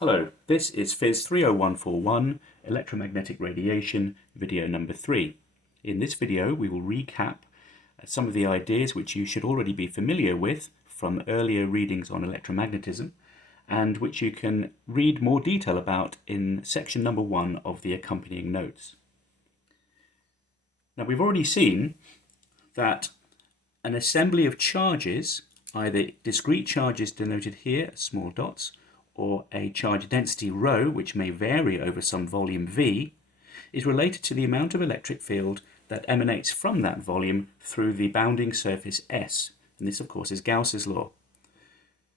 Hello, this is PHYS30141 Electromagnetic Radiation video number 3. In this video we will recap some of the ideas which you should already be familiar with from earlier readings on electromagnetism and which you can read more detail about in section number 1 of the accompanying notes. Now we've already seen that an assembly of charges, either discrete charges denoted here as small dots, or a charge density ρ, which may vary over some volume V, is related to the amount of electric field that emanates from that volume through the bounding surface S. And this, of course, is Gauss's law.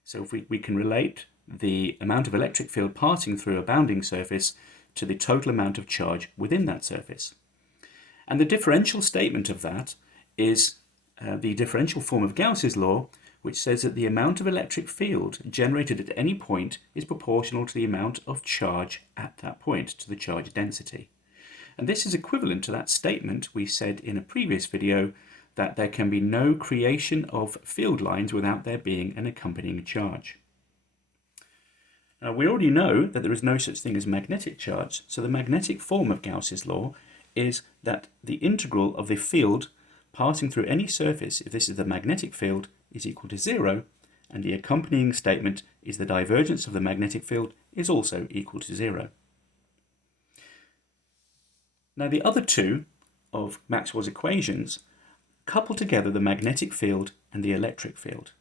So if we can relate the amount of electric field passing through a bounding surface to the total amount of charge within that surface. And the differential statement of that is the differential form of Gauss's law, which says that the amount of electric field generated at any point is proportional to the amount of charge at that point, to the charge density. And this is equivalent to that statement we said in a previous video that there can be no creation of field lines without there being an accompanying charge. Now we already know that there is no such thing as magnetic charge, so the magnetic form of Gauss's law is that the integral of the field passing through any surface, if this is the magnetic field, is equal to 0, and the accompanying statement is the divergence of the magnetic field is also equal to 0. Now the other two of Maxwell's equations couple together the magnetic field and the electric field.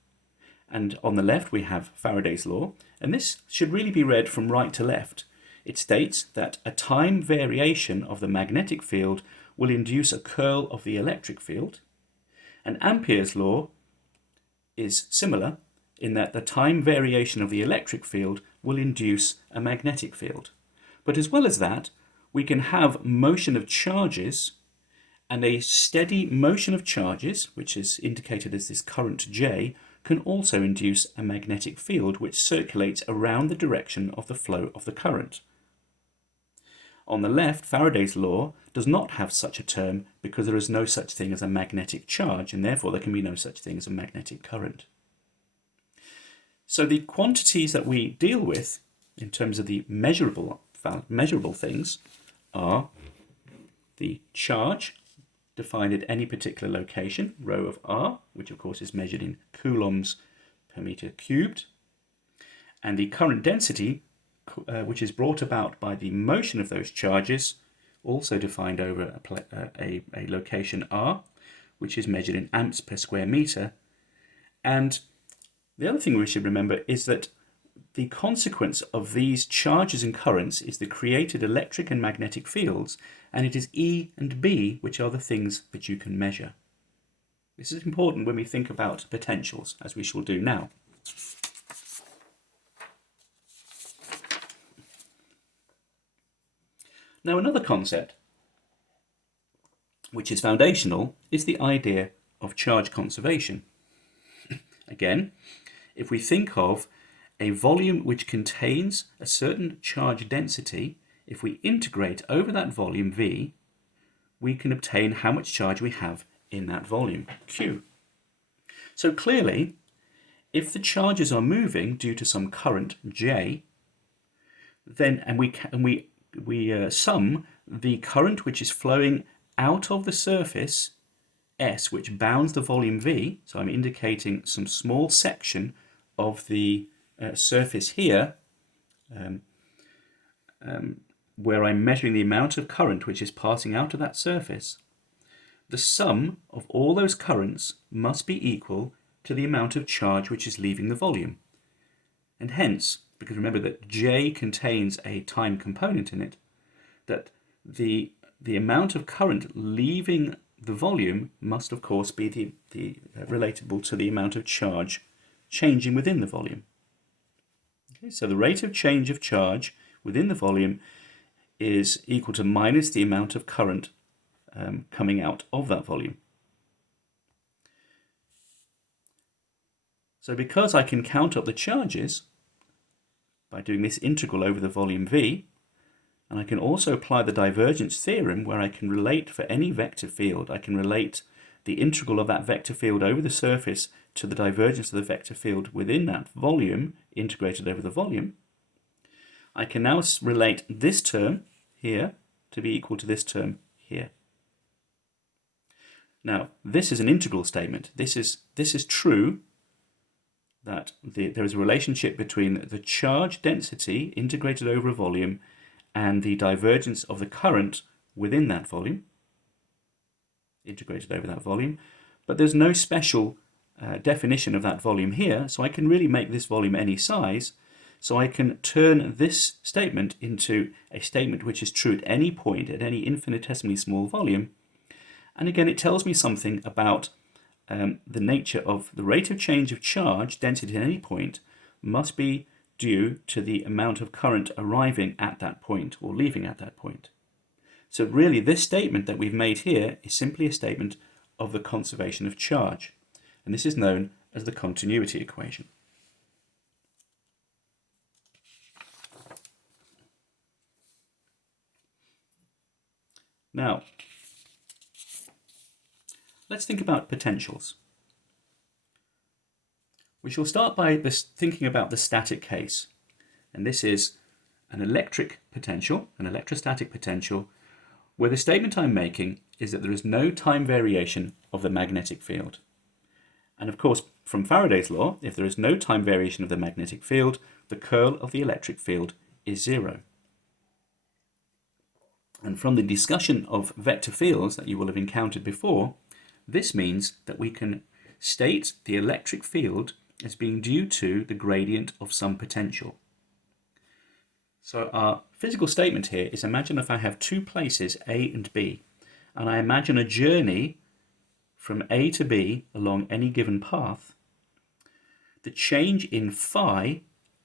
And on the left we have Faraday's law, and this should really be read from right to left. It states that a time variation of the magnetic field will induce a curl of the electric field, and Ampere's law is similar in that the time variation of the electric field will induce a magnetic field. But as well as that, we can have motion of charges, and a steady motion of charges, which is indicated as this current J, can also induce a magnetic field which circulates around the direction of the flow of the current. On the left, Faraday's law does not have such a term because there is no such thing as a magnetic charge, and therefore there can be no such thing as a magnetic current. So the quantities that we deal with in terms of the measurable things are the charge defined at any particular location, ρ of r, which of course is measured in coulombs per meter cubed, and the current density, which is brought about by the motion of those charges, also defined over a location r, which is measured in amps per square meter. And the other thing we should remember is that the consequence of these charges and currents is the created electric and magnetic fields, and it is E and B which are the things that you can measure. This is important when we think about potentials, as we shall do now. Now another concept which is foundational is the idea of charge conservation. Again, if we think of a volume which contains a certain charge density, if we integrate over that volume V, we can obtain how much charge we have in that volume, Q. So clearly, if the charges are moving due to some current J, then we sum the current which is flowing out of the surface S, which bounds the volume V, so I'm indicating some small section of the surface here, where I'm measuring the amount of current which is passing out of that surface. The sum of all those currents must be equal to the amount of charge which is leaving the volume. And hence, because remember that J contains a time component in it, that the amount of current leaving the volume must of course be relatable to the amount of charge changing within the volume. Okay, so the rate of change of charge within the volume is equal to minus the amount of current coming out of that volume. So because I can count up the charges by doing this integral over the volume V, and I can also apply the divergence theorem where I can relate for any vector field, I can relate the integral of that vector field over the surface to the divergence of the vector field within that volume integrated over the volume, I can now relate this term here to be equal to this term here. Now, this is an integral statement. This is true that there is a relationship between the charge density integrated over a volume and the divergence of the current within that volume, integrated over that volume, but there's no special definition of that volume here, so I can really make this volume any size, so I can turn this statement into a statement which is true at any point, at any infinitesimally small volume. And again, it tells me something about the nature of the rate of change of charge density at any point must be due to the amount of current arriving at that point or leaving at that point. So really, this statement that we've made here is simply a statement of the conservation of charge. And this is known as the continuity equation. Now, let's think about potentials. We shall start by thinking about the static case. And this is an electric potential, an electrostatic potential, where the statement I'm making is that there is no time variation of the magnetic field. And of course, from Faraday's law, if there is no time variation of the magnetic field, the curl of the electric field is zero. And from the discussion of vector fields that you will have encountered before, this means that we can state the electric field as being due to the gradient of some potential. So our physical statement here is, imagine if I have two places, A and B, and I imagine a journey from A to B along any given path. The change in phi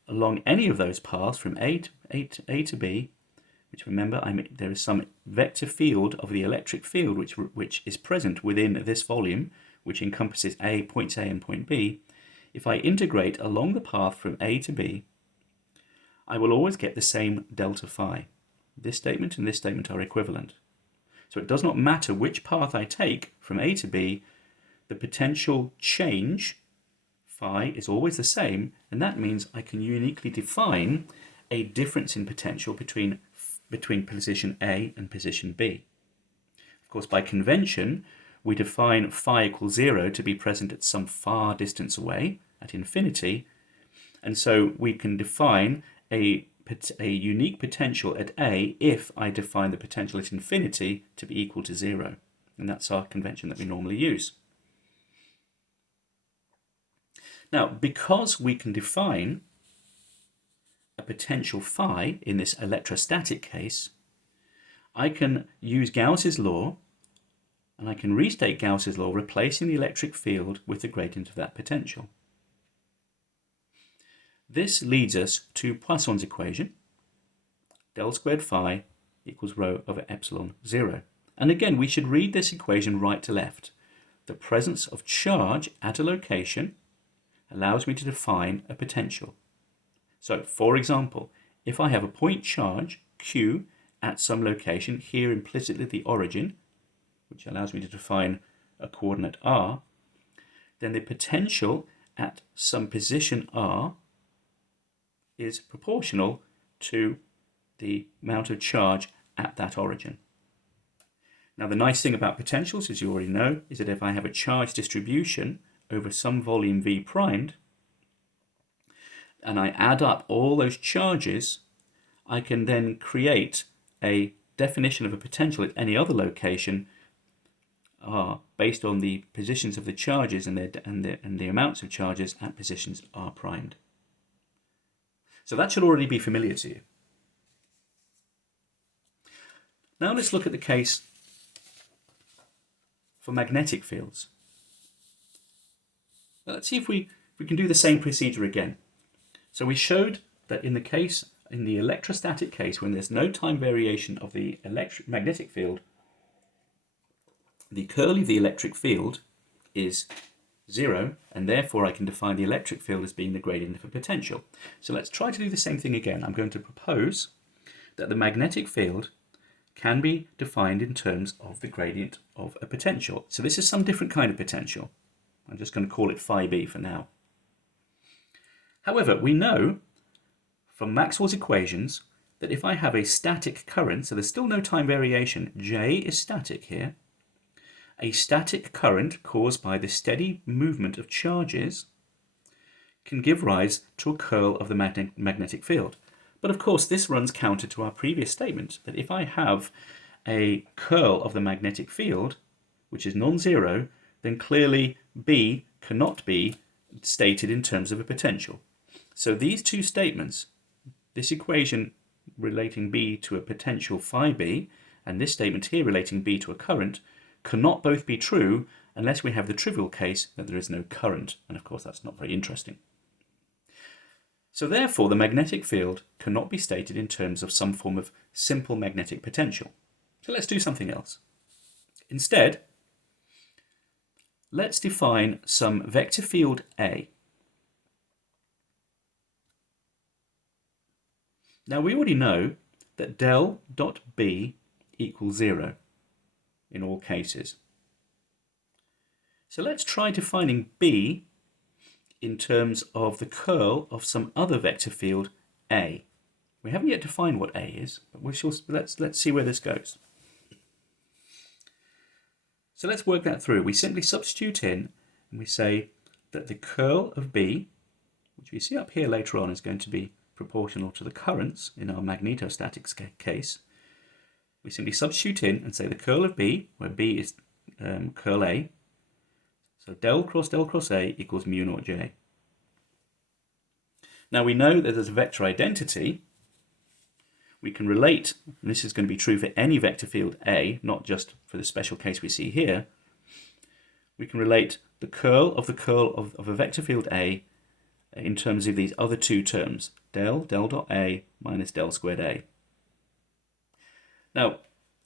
along any of those paths from A to B, which remember there is some vector field of the electric field which is present within this volume, which encompasses points A and point B. If I integrate along the path from A to B, I will always get the same delta phi. This statement and this statement are equivalent. So it does not matter which path I take from A to B, the potential change, phi, is always the same, and that means I can uniquely define a difference in potential between position A and position B. Of course, by convention, we define phi equals 0 to be present at some far distance away, at infinity, and so we can define a unique potential at A if I define the potential at infinity to be equal to 0. And that's our convention that we normally use. Now, because we can define a potential phi in this electrostatic case, I can use Gauss's law, and I can restate Gauss's law, replacing the electric field with the gradient of that potential. This leads us to Poisson's equation, del squared phi equals rho over epsilon 0. And again, we should read this equation right to left. The presence of charge at a location allows me to define a potential. So, for example, if I have a point charge, Q, at some location, here implicitly the origin, which allows me to define a coordinate r, then the potential at some position r is proportional to the amount of charge at that origin. Now, the nice thing about potentials, as you already know, is that if I have a charge distribution over some volume V primed, and I add up all those charges, I can then create a definition of a potential at any other location R based on the positions of the charges and the amounts of charges at positions R primed. So that should already be familiar to you. Now let's look at the case for magnetic fields. Now let's see if we can do the same procedure again. So we showed that in the electrostatic case, when there's no time variation of the magnetic field, the curl of the electric field is 0, and therefore I can define the electric field as being the gradient of a potential. So let's try to do the same thing again. I'm going to propose that the magnetic field can be defined in terms of the gradient of a potential. So this is some different kind of potential. I'm just going to call it phi b for now. However, we know from Maxwell's equations that if I have a static current, so there's still no time variation, J is static here, a static current caused by the steady movement of charges can give rise to a curl of the magnetic field. But of course this runs counter to our previous statement that if I have a curl of the magnetic field, which is non-zero, then clearly B cannot be stated in terms of a potential. So these two statements, this equation relating B to a potential phi B, and this statement here relating B to a current, cannot both be true unless we have the trivial case that there is no current, and of course that's not very interesting. So therefore the magnetic field cannot be stated in terms of some form of simple magnetic potential. So let's do something else. Instead, let's define some vector field A. Now we already know that del dot B equals 0 in all cases. So let's try defining B in terms of the curl of some other vector field A. We haven't yet defined what A is, but let's see where this goes. So let's work that through. We simply substitute in and we say that the curl of B, which we see up here later on is going to be proportional to the currents in our magnetostatics case. We simply substitute in and say the curl of B, where B is curl A, so del cross A equals mu naught J. Now we know that as a vector identity, we can relate, and this is going to be true for any vector field A, not just for the special case we see here, we can relate the curl of a vector field A in terms of these other two terms, del dot A minus del squared A. Now,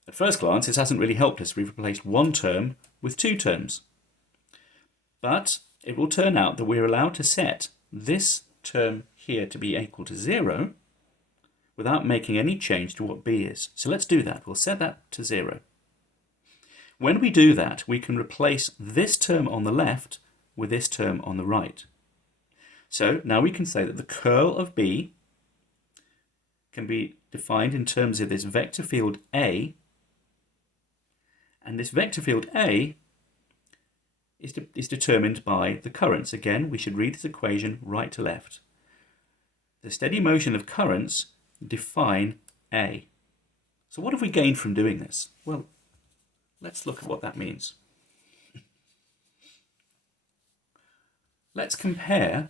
at first glance, this hasn't really helped us. We've replaced one term with two terms. But it will turn out that we're allowed to set this term here to be equal to 0 without making any change to what B is. So let's do that. We'll set that to 0. When we do that, we can replace this term on the left with this term on the right. So now we can say that the curl of B can be defined in terms of this vector field A, and this vector field A is determined by the currents. Again, we should read this equation right to left. The steady motion of currents define A. So what have we gained from doing this? Well, let's look at what that means. Let's compare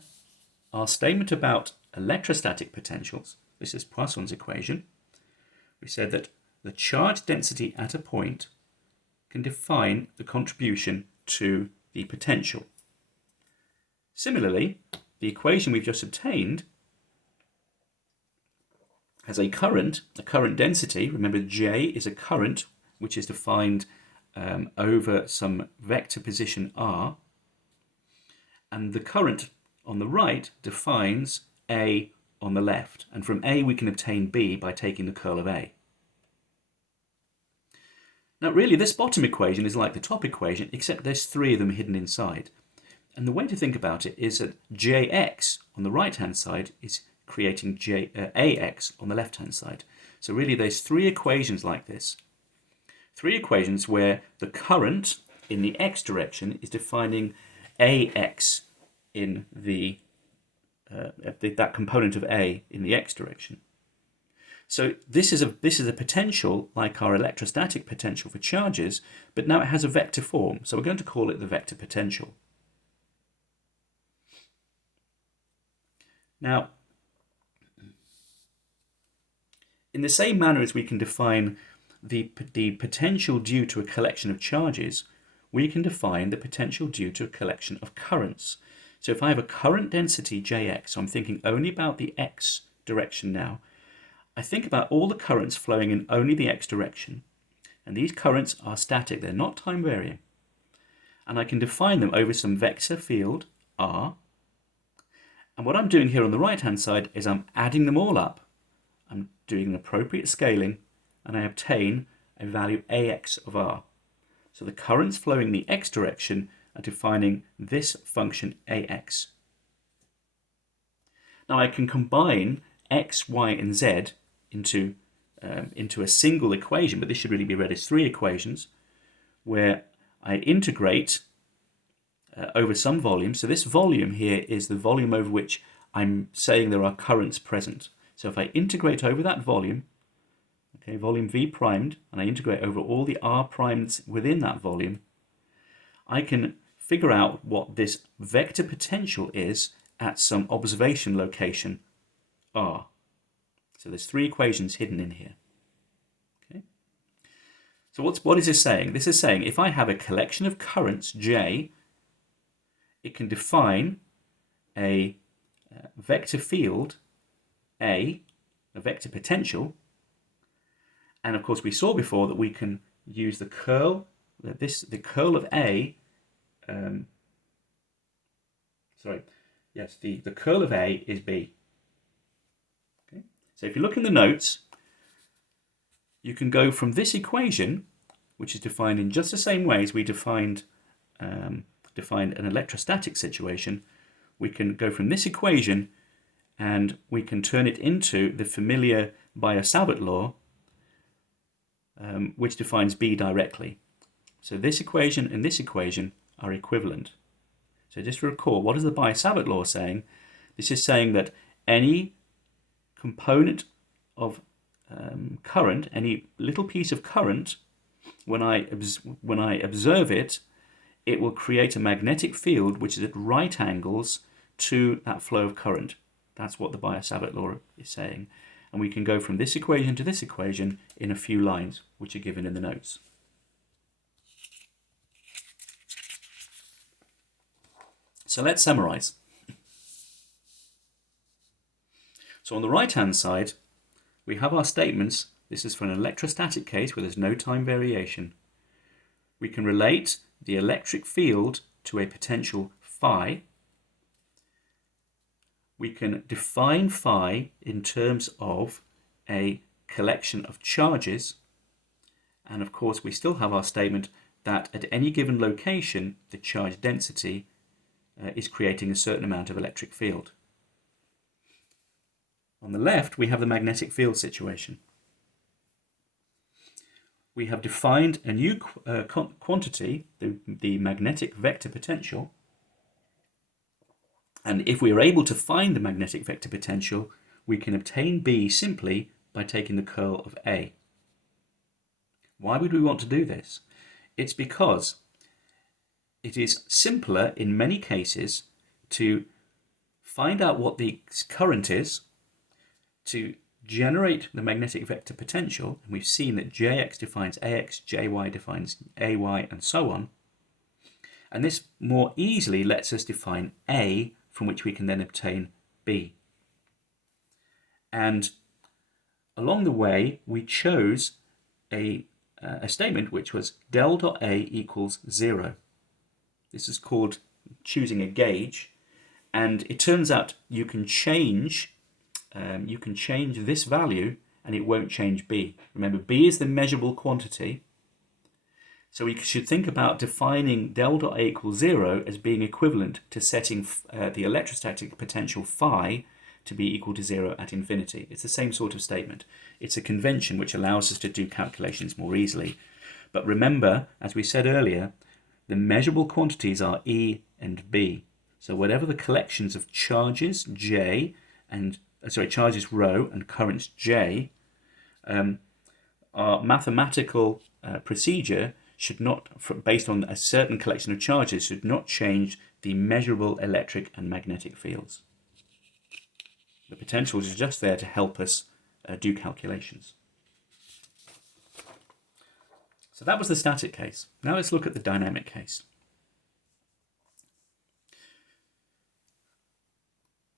our statement about electrostatic potentials. This is Poisson's equation. We said that the charge density at a point can define the contribution to the potential. Similarly, the equation we've just obtained has a current density. Remember, J is a current which is defined over some vector position R, and the current on the right defines A on the left, and from A we can obtain B by taking the curl of A. Now really this bottom equation is like the top equation, except there's three of them hidden inside. And the way to think about it is that Jx on the right hand side is creating Ax on the left hand side. So really there's three equations like this. Three equations where the current in the x direction is defining Ax in that component of A in the x direction. So this is a potential like our electrostatic potential for charges, but now it has a vector form. So we're going to call it the vector potential. Now, in the same manner as we can define the potential due to a collection of charges, we can define the potential due to a collection of currents. So if I have a current density Jx, so I'm thinking only about the x direction now, I think about all the currents flowing in only the x direction. And these currents are static, they're not time varying. And I can define them over some vector field R. And what I'm doing here on the right hand side is I'm adding them all up. I'm doing an appropriate scaling and I obtain a value Ax of R. So the currents flowing in the x direction are defining this function Ax. Now I can combine x, y, and z into a single equation, but this should really be read as three equations, where I integrate over some volume. So this volume here is the volume over which I'm saying there are currents present. So if I integrate over that volume, okay, volume V primed, and I integrate over all the R primes within that volume, I can figure out what this vector potential is at some observation location R. So there's three equations hidden in here. Okay. So what is this saying? This is saying if I have a collection of currents J, it can define a vector field A, a vector potential, and of course we saw before that we can use the curl, the curl of A, the curl of A is B. Okay. So if you look in the notes, you can go from this equation, which is defined in just the same way as we defined an electrostatic situation. We can go from this equation and we can turn it into the familiar Biot-Savart law, which defines B directly. So this equation and this equation are equivalent. So just to recall, what is the Biot-Savart law saying? This is saying that any component of current, any little piece of current, when I observe it, it will create a magnetic field which is at right angles to that flow of current. That's what the Biot-Savart law is saying. And we can go from this equation to this equation in a few lines, which are given in the notes. So let's summarize. So on the right-hand side, we have our statements. This is for an electrostatic case where there's no time variation. We can relate the electric field to a potential phi. We can define phi in terms of a collection of charges. And of course, we still have our statement that at any given location, the charge density is creating a certain amount of electric field. On the left, we have the magnetic field situation. We have defined a new quantity, the magnetic vector potential. And if we are able to find the magnetic vector potential, we can obtain B simply by taking the curl of A. Why would we want to do this? It's because it is simpler in many cases to find out what the current is, to generate the magnetic vector potential, and we've seen that Jx defines Ax, Jy defines Ay, and so on. And this more easily lets us define A, from which we can then obtain B. And along the way, we chose a statement which was del.A equals 0. This is called choosing a gauge, and it turns out you can change this value and it won't change B. Remember, B is the measurable quantity, so we should think about defining del.A equals 0 as being equivalent to setting the electrostatic potential phi to be equal to 0 at infinity. It's the same sort of statement. It's a convention which allows us to do calculations more easily. But remember, as we said earlier, the measurable quantities are E and B. So whatever the collections of charges J and charges rho and currents J, our mathematical procedure should not, based on a certain collection of charges, should not change the measurable electric and magnetic fields. The potential is just there to help us do calculations. So that was the static case. Now let's look at the dynamic case.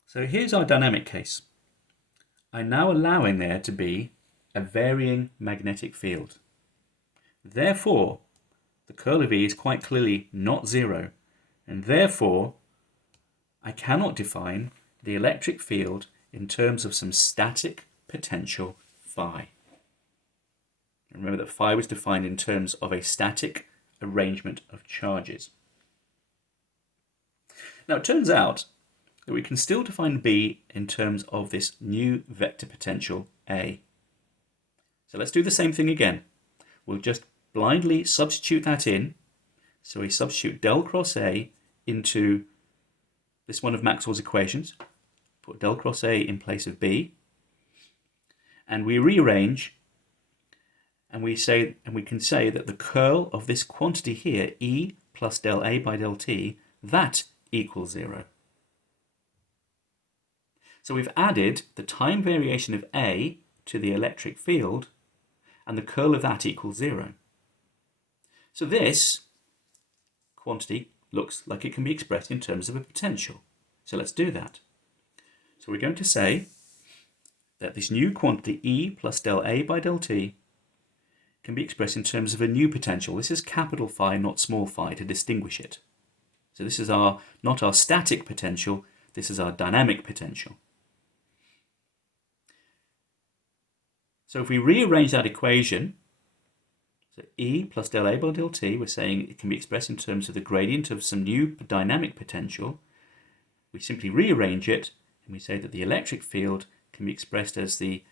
So here's our dynamic case. I'm now allowing there to be a varying magnetic field. Therefore, the curl of E is quite clearly not 0, and therefore I cannot define the electric field in terms of some static potential phi. Remember that phi was defined in terms of a static arrangement of charges. Now it turns out that we can still define B in terms of this new vector potential A. So let's do the same thing again. We'll just blindly substitute that in. So we substitute del cross A into this one of Maxwell's equations. Put del cross A in place of B. And we rearrange, and we can say that the curl of this quantity here, E plus del A by del T, that equals 0. So we've added the time variation of A to the electric field, and the curl of that equals 0. So this quantity looks like it can be expressed in terms of a potential. So let's do that. So we're going to say that this new quantity E plus del A by del T can be expressed in terms of a new potential. This is capital Phi, not small phi, to distinguish it. So this is not our static potential, this is our dynamic potential. So if we rearrange that equation, so E plus del A by del T, we're saying it can be expressed in terms of the gradient of some new dynamic potential. We simply rearrange it, and we say that the electric field can be expressed as the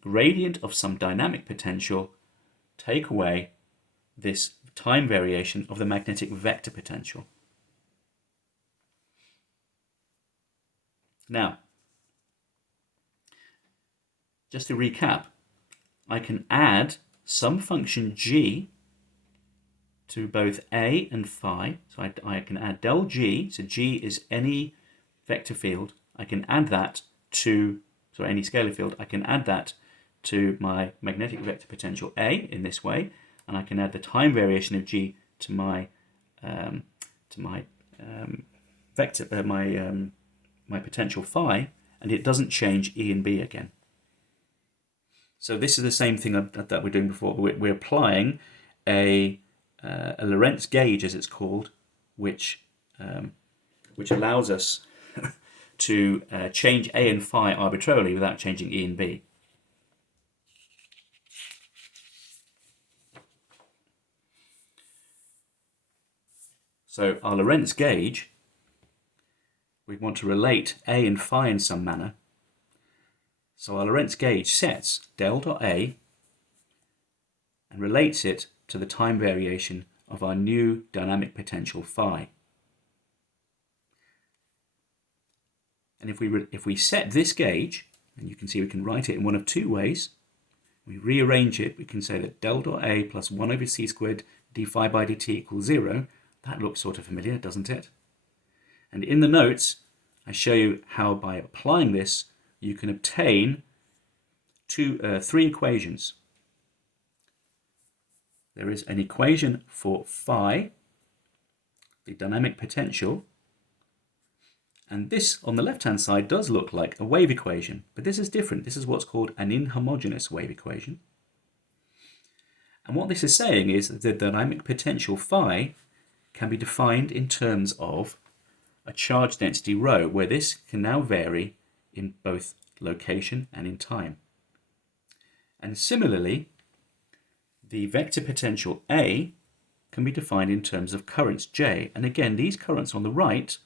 gradient of some dynamic potential, take away this time variation of the magnetic vector potential. Now, just to recap, I can add some function g to both A and phi. So I can add del g, so g is any vector field. I can add that to, so any scalar field, I can add that to my magnetic vector potential A in this way, and I can add the time variation of g to my vector, my potential phi, and it doesn't change E and B again. So this is the same thing that we're doing before. We're applying a Lorentz gauge, as it's called, which allows us to change A and phi arbitrarily without changing E and B. So our Lorentz gauge, we want to relate A and phi in some manner. So our Lorentz gauge sets del dot A and relates it to the time variation of our new dynamic potential phi. And if we set this gauge, and you can see we can write it in one of two ways, we rearrange it, we can say that del dot A plus 1 over c squared d phi by dt equals 0. That looks sort of familiar, doesn't it? And in the notes, I show you how by applying this, you can obtain three equations. There is an equation for phi, the dynamic potential, and this on the left-hand side does look like a wave equation, but this is different. This is what's called an inhomogeneous wave equation. And what this is saying is that the dynamic potential phi can be defined in terms of a charge density rho, where this can now vary in both location and in time. And similarly, the vector potential A can be defined in terms of currents J. And again, these currents on the right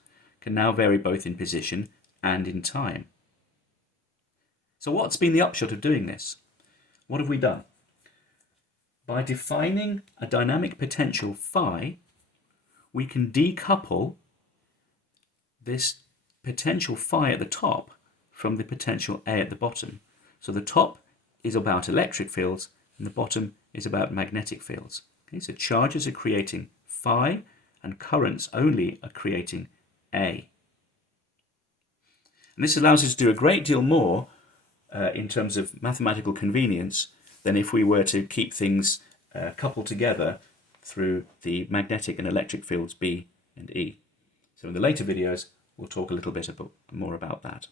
can now vary both in position and in time. So what's been the upshot of doing this? What have we done? By defining a dynamic potential phi, we can decouple this potential phi at the top from the potential A at the bottom. So the top is about electric fields and the bottom is about magnetic fields. Okay, so charges are creating phi and currents only are creating A. And this allows us to do a great deal more in terms of mathematical convenience than if we were to keep things coupled together through the magnetic and electric fields B and E. So in the later videos, we'll talk a little bit more about that.